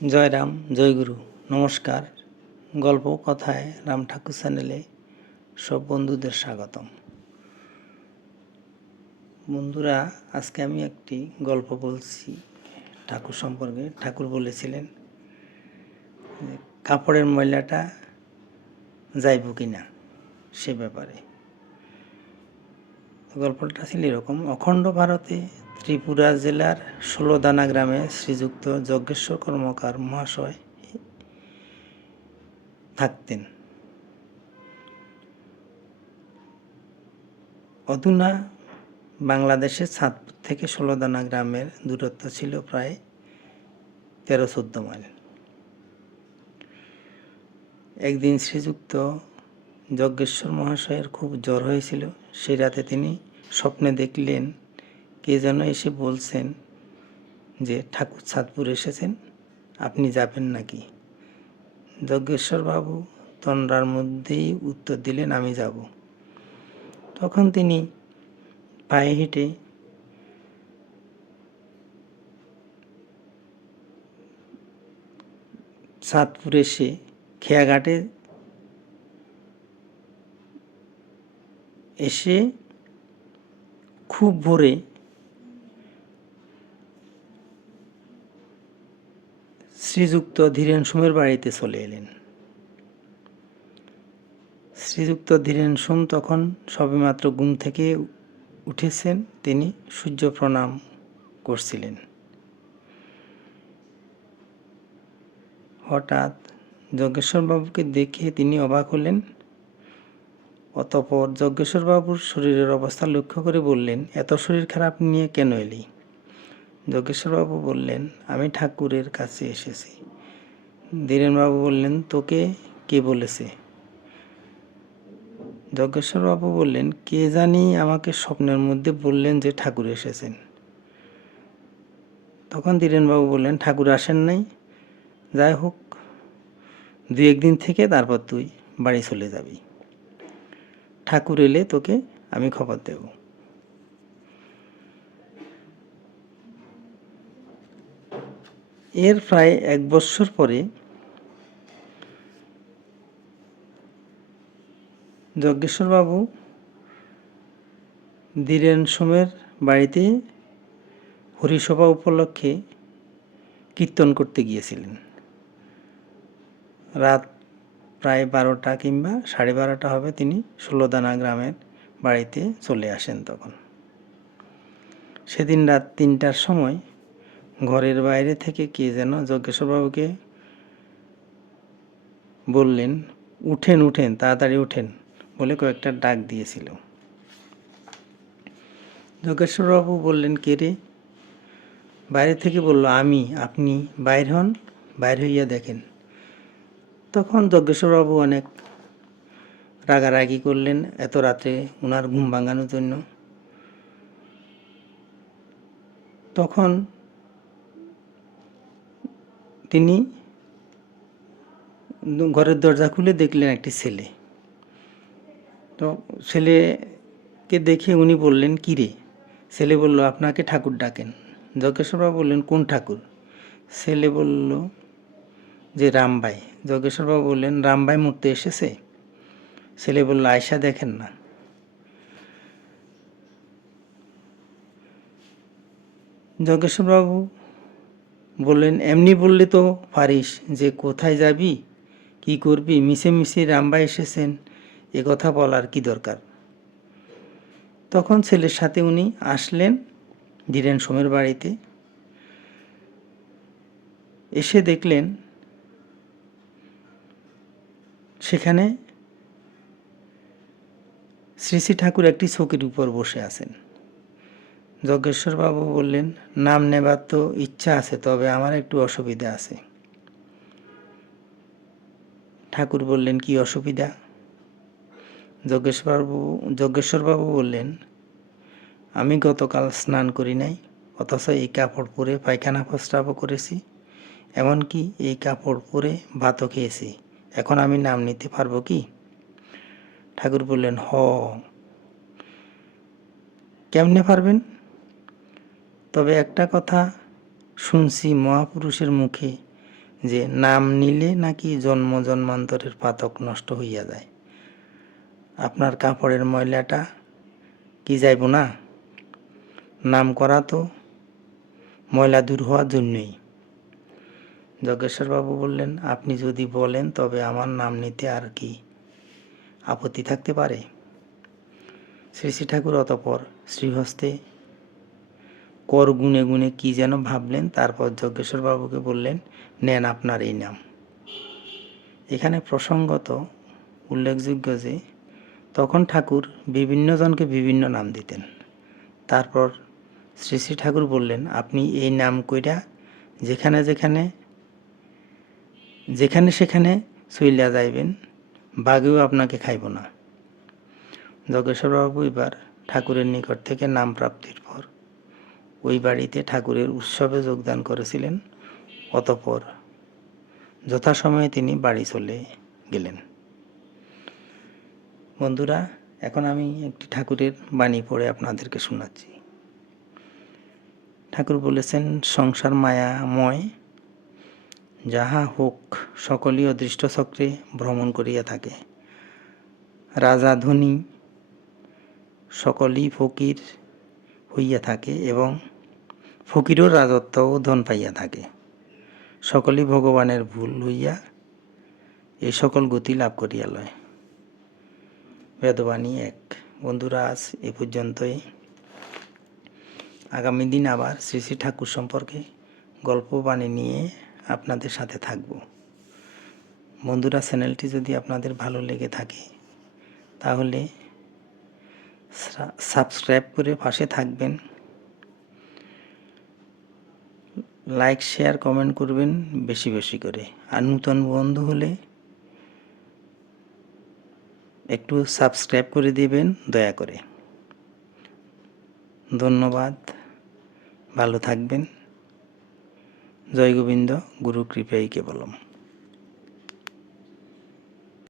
জয় রাম, জয় গুরু, নমস্কার। গল্প কথায় রাম ঠাকুর চ্যানেলে সব বন্ধুদের স্বাগতম। বন্ধুরা, আজকে আমি একটি গল্প বলছি ঠাকুর সম্পর্কে। ঠাকুর বলেছিলেন কাপড়ের ময়লাটা যাইব কি না সে ব্যাপারে। গল্পটা ছিল এরকম: অখণ্ড ভারতে ত্রিপুরা জেলার ষোলদানা গ্রামে শ্রীযুক্ত যজ্ঞেশ্বর কর্মকার মহাশয় থাকতেন। অধুনা বাংলাদেশের চাঁদপুর থেকে ষোলদানা গ্রামের দূরত্ব ছিল প্রায় 13-14 মাইল। একদিন শ্রীযুক্ত যজ্ঞেশ্বর মহাশয়ের খুব জ্বর হয়েছিল। সেই রাতে তিনি স্বপ্নে দেখলেন কে যেন এসে বলছেন যে ঠাকুর চাঁদপুর এসেছেন, আপনি যাবেন নাকি? যজ্ঞেশ্বরবাবু তন্দ্রার মধ্যেই উত্তর দিলেন, আমি যাব। তখন তিনি পায়ে হেঁটে চাঁদপুর এসে খেয়াঘাটে এসে খুব ভোরে শ্রীযুক্ত ধীরেন সোমের বাড়িতে চলে এলেন। শ্রীযুক্ত ধীরেন সোম তখন সবেমাত্র ঘুম থেকে উঠেছেন। তিনি সূর্য প্রণাম করছিলেন। হঠাৎ যজ্ঞেশ্বরবাবুকে দেখে তিনি অবাক হলেন। অতঃপর যজ্ঞেশ্বরবাবুর শরীরের অবস্থা লক্ষ্য করে বললেন, এত শরীর খারাপ নিয়ে কেন এলি? যজ্ঞেশ্বরবাবু বললেন, আমি ঠাকুরের কাছে এসেছি। ধীরেনবাবু বললেন, তোকে কে বলেছে? যজ্ঞেশ্বরবাবু বললেন, কে জানি আমাকে স্বপ্নের মধ্যে বললেন যে ঠাকুর এসেছেন। তখন ধীরেনবাবু বললেন, ঠাকুর আসেন নাই? যাই হোক, 2-1 দিন থেকে তারপর তুই বাড়ি চলে যাবি। ঠাকুর এলে তোকে আমি খবর দেব। এর প্রায় 1 বৎসর পরে যজ্ঞেশ্বরবাবু ধীরেন সোমের বাড়িতে হরিসভা উপলক্ষে কীর্তন করতে গিয়েছিলেন। রাত প্রায় 12টা কিংবা 12:30 হবে। তিনি ষোলদানা গ্রামের বাড়িতে চলে আসেন। তখন সেদিন রাত 3টার সময় ঘরের বাইরে থেকে কে যেন যজ্ঞেশ্বরবাবুকে বললেন, উঠেন উঠেন, তাড়াতাড়ি উঠেন বলে কয়েকটা ডাক দিয়েছিল। যজ্ঞেশ্বরবাবু বললেন, কে রে? বাইরে থেকে বলল, আমি। আপনি বাইর হন, বাইর হইয়া দেখেন। তখন যজ্ঞেশ্বরবাবু অনেক রাগারাগি করলেন এত রাতে ওনার ঘুম ভাঙানোর জন্য। তখন তিনি ঘরের দরজা খুলে দেখলেন একটি ছেলে। তো ছেলেকে দেখে উনি বললেন, কী রে? ছেলে বলল, আপনাকে ঠাকুর ডাকেন। যজ্ঞেশ্বরবাবু বললেন, কোন ঠাকুর? ছেলে বলল যে রামবাই। যজ্ঞেশ্বরবাবু বললেন, রামবাই মরতে এসেছে? ছেলে বলল, আয়সা দেখেন না। যজ্ঞেশ্বরবাবু বললেন, এমনি বললে তো পারিস যে কোথায় যাবি, কি করবি? মিশে মিশে রামবাই এসেছেন, এ কথা বলার কি দরকার? তখন ছেলের সাথে উনি আসলেন ধীরেন সোমের বাড়িতে। এসে দেখলেন সেখানে শ্রী শ্রী ঠাকুর একটি চৌকির উপর বসে আছেন। যজ্ঞেশ্বরবাবু বললেন, নাম নেবার তো ইচ্ছা আছে, তবে আমার একটু অসুবিধা আছে। ঠাকুর বললেন, কি অসুবিধা? যজ্ঞেশ্বরবাবু বললেন, আমি গতকাল স্নান করি নাই, অথচ এই কাপড় পরে পায়খানা প্রস্রাবও করেছি, এমনকি এই কাপড় পরে ভাতও খেয়েছি। এখন আমি নাম নিতে পারবো কি? ঠাকুর বললেন, কেমনে পারবেন? তবে একটা কথা শুনছি মহাপুরুষের মুখে, যে নাম নিলে নাকি জন্ম জন্মান্তরের পাতক নষ্ট হইয়া যায়। আপনার কাপড়ের ময়লাটা কি যাইব না? নাম করা তো ময়লা দূর হওয়ার জন্যই। যজ্ঞেশ্বরবাবু বললেন, আপনি যদি বলেন তবে আমার নাম নিতে আর কি আপত্তি থাকতে পারে? শ্রী শ্রী ঠাকুর অতঃপর শ্রীহস্তে কর গুনে গুনে কি যেন ভাবলেন, তারপর যজ্ঞেশ্বরবাবুকে বললেন, নেন আপনার এই নাম। এখানে প্রসঙ্গত উল্লেখযোগ্য যে তখন ঠাকুর বিভিন্ন জনকে বিভিন্ন নাম দিতেন। তারপর শ্রী শ্রী ঠাকুর বললেন, আপনি এই নাম কইরা যেখানে যেখানে যেখানে সেখানে চইলা যাইবেন, বাঘেও আপনাকে খাইব না। যজ্ঞেশ্বরবাবু এবার ঠাকুরের নিকট থেকে নাম প্রাপ্তির পর ওই বাড়িতে ঠাকুরের উৎসবে যোগদান করেছিলেন। অতঃপর যথাসময়ে তিনি বাড়ি চলে গেলেন। বন্ধুরা, এখন আমি একটি ঠাকুরের বাণী পড়ে আপনাদেরকে শোনাচ্ছি। ঠাকুর বলেছেন, সংসার মায়াময়, যাহা হোক সকলই অদৃষ্ট চক্রে ভ্রমণ করিয়া থাকে। রাজা ধনী সকলই ফকির হইয়া থাকে এবং ফকিরও রাজত্ব ও ধন পাইয়া থাকে। সকলই ভগবানের ভুল হইয়া এই সকল গতি লাভ করিয়া লয়। বেদবাণী 1। বন্ধুরা, আজ এ পর্যন্তই। আগামী দিন আবার শ্রী শ্রী ঠাকুর সম্পর্কে গল্প বাণী নিয়ে আপনাদের সাথে থাকব। বন্ধুরা, চ্যানেলটি যদি আপনাদের ভালো লেগে থাকে তাহলে সাবস্ক্রাইব করে পাশে থাকবেন, লাইক শেয়ার কমেন্ট করবেন বেশি বেশি করে। আর নূতন বন্ধু হলে একটু সাবস্ক্রাইব করে দিবেন দয়া করে। ধন্যবাদ, ভালো থাকবেন। জয় গোবিন্দ, গুরু কৃপাই কেবলম।